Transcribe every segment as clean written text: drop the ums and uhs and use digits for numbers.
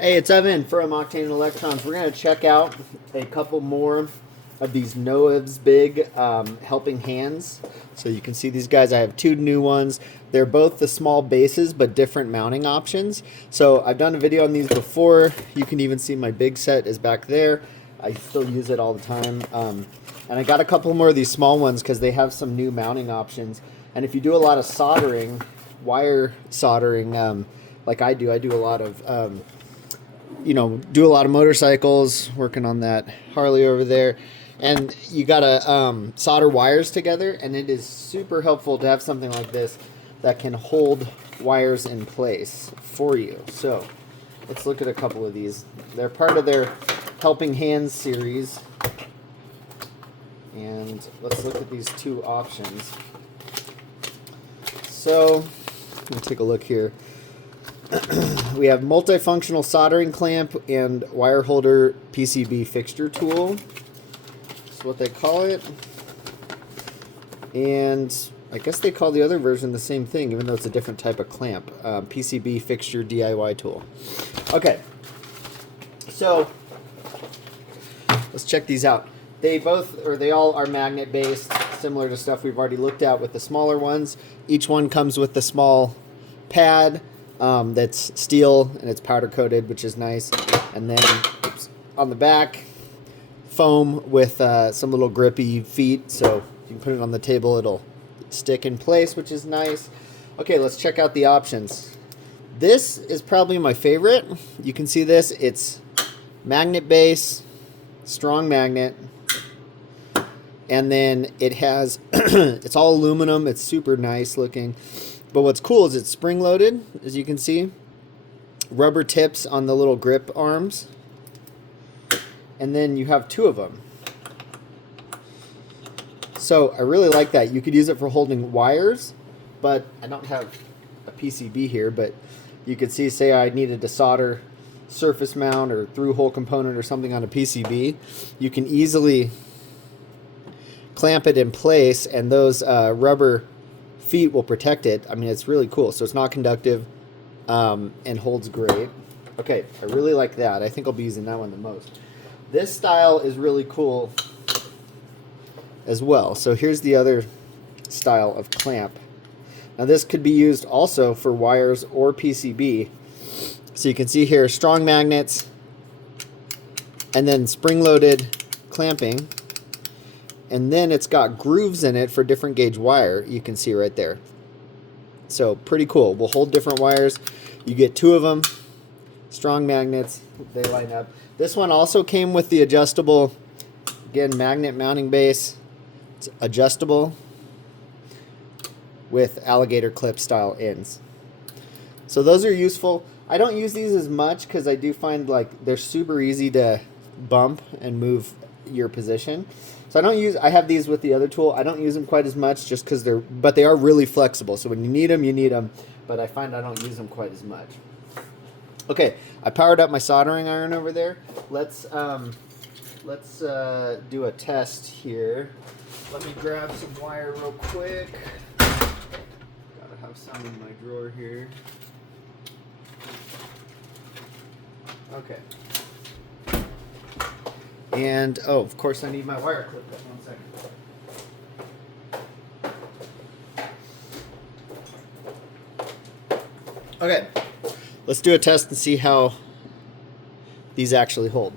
Hey, it's Evan from Octane Electrons. We're going to check out a couple more of these NOEVSBIG helping hands. So you can see these guys. I have two new ones. They're both the small bases, but different mounting options. So I've done a video on these before. You can even see my big set is back there. I still use it all the time. And I got a couple more of these small ones because they have some new mounting options. And if you do a lot of soldering, wire soldering, like I do a lot of... do a lot of motorcycles, working on that Harley over there, and you gotta solder wires together, and it is super helpful to have something like this that can hold wires in place for you. So let's look at a couple of these. They're part of their Helping Hands series, and let's look at these two options. So let me take a look here. We have multifunctional soldering clamp and wire holder PCB fixture tool. That's what they call it. And I guess they call the other version the same thing, even though it's a different type of clamp. PCB fixture DIY tool. Okay, so let's check these out. They all are magnet based, similar to stuff we've already looked at with the smaller ones. Each one comes with the small pad. That's steel and it's powder coated, which is nice. And then on the back, foam with some little grippy feet, so you can put it on the table, it'll stick in place, which is nice. Okay, let's check out the options. This is probably my favorite. You can see this, it's magnet base, strong magnet, and then it has it's all aluminum, it's super nice looking. But what's cool is it's spring-loaded, as you can see. Rubber tips on the little grip arms. And then you have two of them. So I really like that. You could use it for holding wires, but I don't have a PCB here, but you could see, say I needed to solder surface mount or through-hole component or something on a PCB. You can easily clamp it in place, and those rubber feet will protect it. I mean, it's really cool. So it's not conductive and holds great. Okay, I really like that. I think I'll be using that one the most. This style is really cool as well. So here's the other style of clamp. Now this could be used also for wires or PCB. So you can see here strong magnets and then spring-loaded clamping. And then it's got grooves in it for different gauge wire. You can see right there. So pretty cool. We'll hold different wires. You get two of them. Strong magnets. They line up. This one also came with the adjustable, again, magnet mounting base. It's adjustable with alligator clip style ends. So those are useful. I don't use these as much because I do find like they're super easy to bump and move your position. So I have these with the other tool. I don't use them quite as much just because but they are really flexible. So when you need them, but I find I don't use them quite as much. Okay, I powered up my soldering iron over there. Let's do a test here. Let me grab some wire real quick. Gotta have some in my drawer here. Okay. And, oh, of course I need my wire clip. 1 second. Okay, let's do a test and see how these actually hold.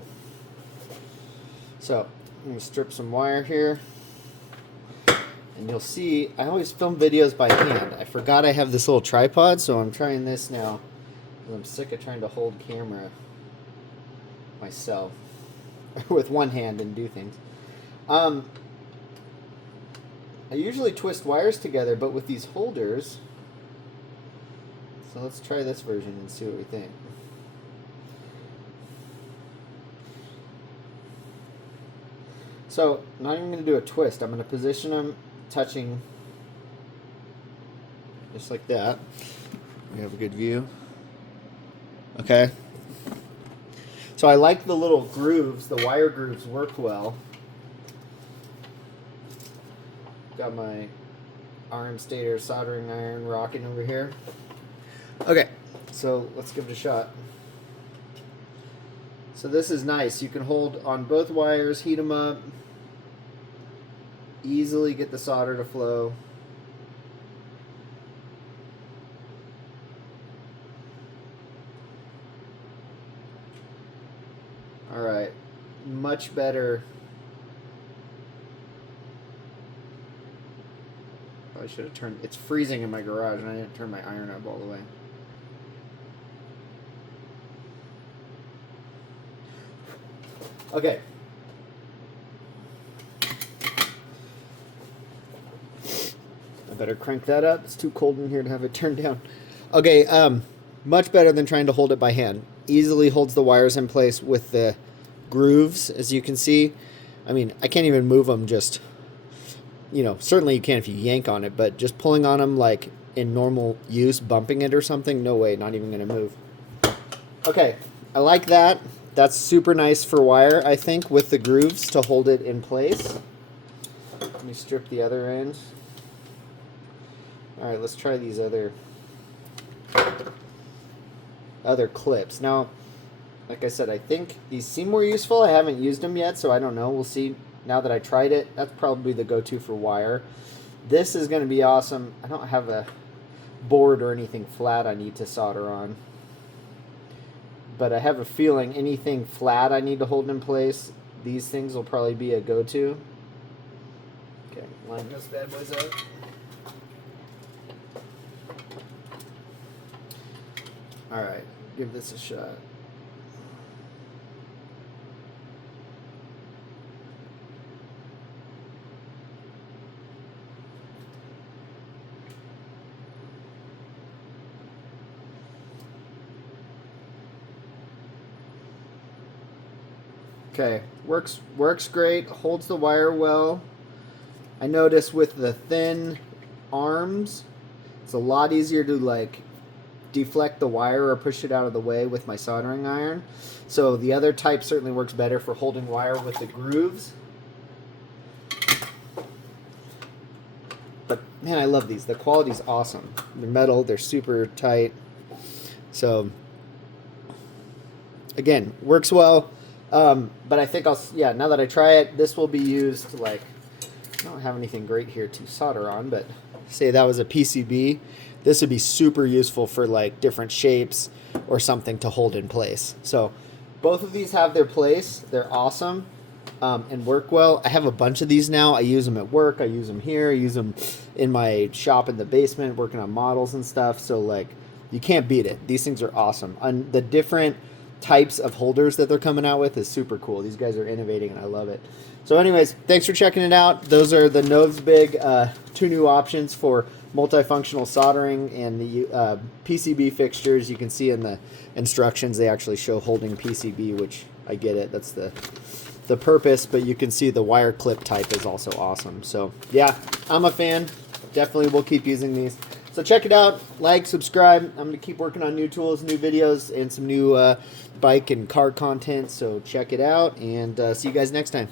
So, I'm going to strip some wire here. And you'll see, I always film videos by hand. I forgot I have this little tripod, so I'm trying this now. I'm sick of trying to hold camera myself with one hand and do things. I usually twist wires together, but with these holders, so let's try this version and see what we think. So, not even going to do a twist. I'm going to position them touching just like that. We have a good view. Okay. So I like the little grooves. The wire grooves work well. Got my RM Stator soldering iron rocking over here. Okay, so let's give it a shot. So this is nice. You can hold on both wires, heat them up, easily get the solder to flow. All right, much better. I should have turned. It's freezing in my garage, and I didn't turn my iron up all the way. Okay. I better crank that up. It's too cold in here to have it turned down. Okay, much better than trying to hold it by hand. Easily holds the wires in place with the grooves, as you can see. I mean, I can't even move them just, you know, certainly you can if you yank on it, but just pulling on them like in normal use, bumping it or something, no way, not even going to move. Okay, I like that. That's super nice for wire, I think, with the grooves to hold it in place. Let me strip the other end. All right, let's try these other clips. Now, like I said, I think these seem more useful. I haven't used them yet, so I don't know. We'll see. Now that I tried it, that's probably the go-to for wire. This is going to be awesome. I don't have a board or anything flat I need to solder on, but I have a feeling anything flat I need to hold in place, these things will probably be a go-to. Okay, line those bad boys up. All right, give this a shot. Okay, works great, holds the wire well. I notice with the thin arms, it's a lot easier to like deflect the wire or push it out of the way with my soldering iron. So the other type certainly works better for holding wire with the grooves. But man, I love these. The quality's awesome. They're metal, they're super tight. So again, works well. But I think now that I try it, this will be used like, I don't have anything great here to solder on, but say that was a PCB. This would be super useful for like different shapes or something to hold in place. So both of these have their place. They're awesome and work well. I have a bunch of these now. I use them at work. I use them here. I use them in my shop in the basement working on models and stuff. So like you can't beat it. These things are awesome. And the different types of holders that they're coming out with is super cool. These guys are innovating and I love it. So anyways, thanks for checking it out. Those are the NOEVSBIG 2 new options for multifunctional soldering and the PCB fixtures. You can see in the instructions they actually show holding PCB, which I get it. That's the purpose, but you can see the wire clip type is also awesome. So yeah, I'm a fan. Definitely will keep using these. So check it out, like, subscribe. I'm going to keep working on new tools, new videos, and some new bike and car content. So check it out, and see you guys next time.